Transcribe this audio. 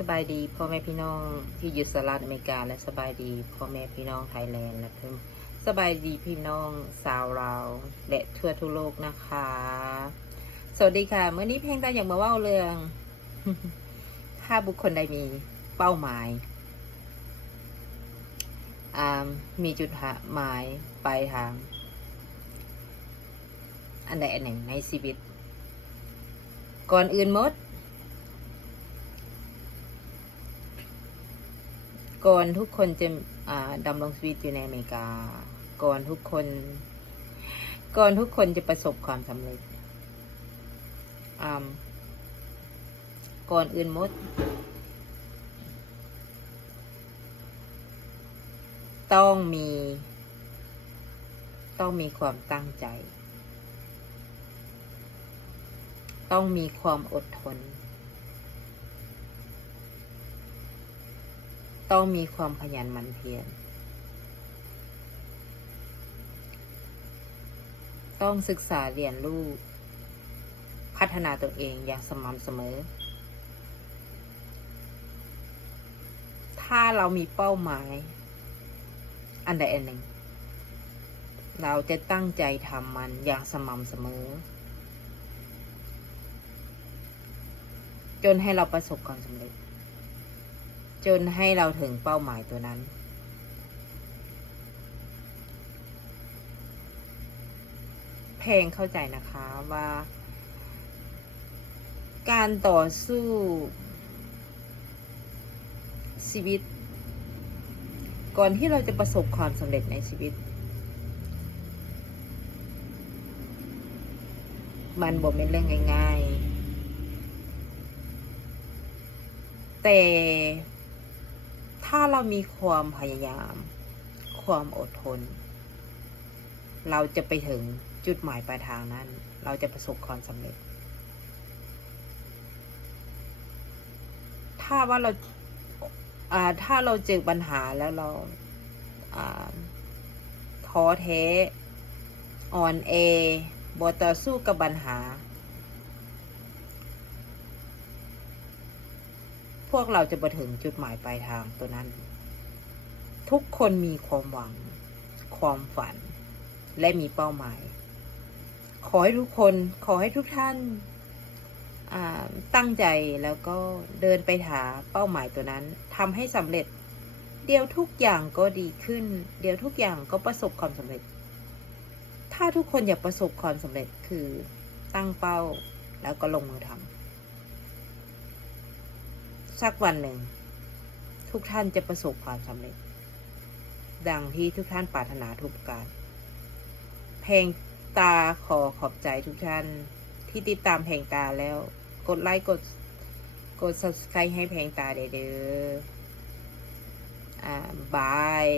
สบายดีพ่อแม่พี่น้องที่อยู่สหรัฐอเมริกาและสบายดีพ่อแม่พี่น้องไทยแลนด์และเพิ่มสบายดีพี่น้องสาวเราและทั่วทุกโลกนะคะ สวัสดีค่ะเมื่อนี้เพลงตาอย่ากมาว่าเรื่อง ถ้าบุคคลใดมีเป้าหมายมีจุดหมายปลายทาง อันใดอันหนึ่งในชีวิต ก่อนอื่นมด ก่อนทุกคนจะดำรงชีวิตอยู่ในอเมริกา ก่อนทุกคน ก่อนทุกคนจะประสบความสำเร็จอ่าก่อนอื่นมด ต้องมี ต้องมีความตั้งใจ ต้องมีความอดทน ต้องมีความขยันหมั่นเพียร ต้องศึกษาเรียนรู้พัฒนาตัวเองอย่างสม่ำเสมอ ถ้าเรามีเป้าหมาย อันใดอันหนึ่ง เราจะตั้งใจทำมันอย่างสม่ำเสมอ จนให้เราประสบความสำเร็จ จนให้เราถึงเป้าหมายตัวนั้น เพลงเข้าใจนะคะว่า การต่อสู้ชีวิต ก่อนที่เราจะประสบความสำเร็จในชีวิต มันบอกเป็นเรื่องง่าย ๆ แต่ ถ้าเรามีความพยายาม ความอดทน เราจะไปถึงจุดหมายปลายทางนั้น เราจะประสบความสำเร็จ ถ้าว่าเราถ้าเราเจอปัญหาแล้วเราอ่าท้อแท้อ่อนแอบต่อสู้กับปัญหา พวกเราจะไปถึงจุดหมายปลายทางตัวนั้น ทุกคนมีความหวัง ความฝัน และมีเป้าหมาย ขอให้ทุกคนขอให้ทุกท่านตั้งใจแล้วก็เดินไปหาเป้าหมายตัวนั้นทำให้สำเร็จ เดี๋ยวทุกอย่างก็ดีขึ้น เดี๋ยวทุกอย่างก็ประสบความสำเร็จ ถ้าทุกคนอยากประสบความสำเร็จคือตั้งเป้าแล้วก็ลงมือทำ สักวันหนึ่ง ทุกท่านจะประสบความสำเร็จ ดังที่ทุกท่านปรารถนาทุกการ เพลงตาขอขอบใจทุกท่านที่ติดตามเพลงตาแล้ว กดไลค์กดกด subscribe ให้เพลงตาเด้ออ่าบาย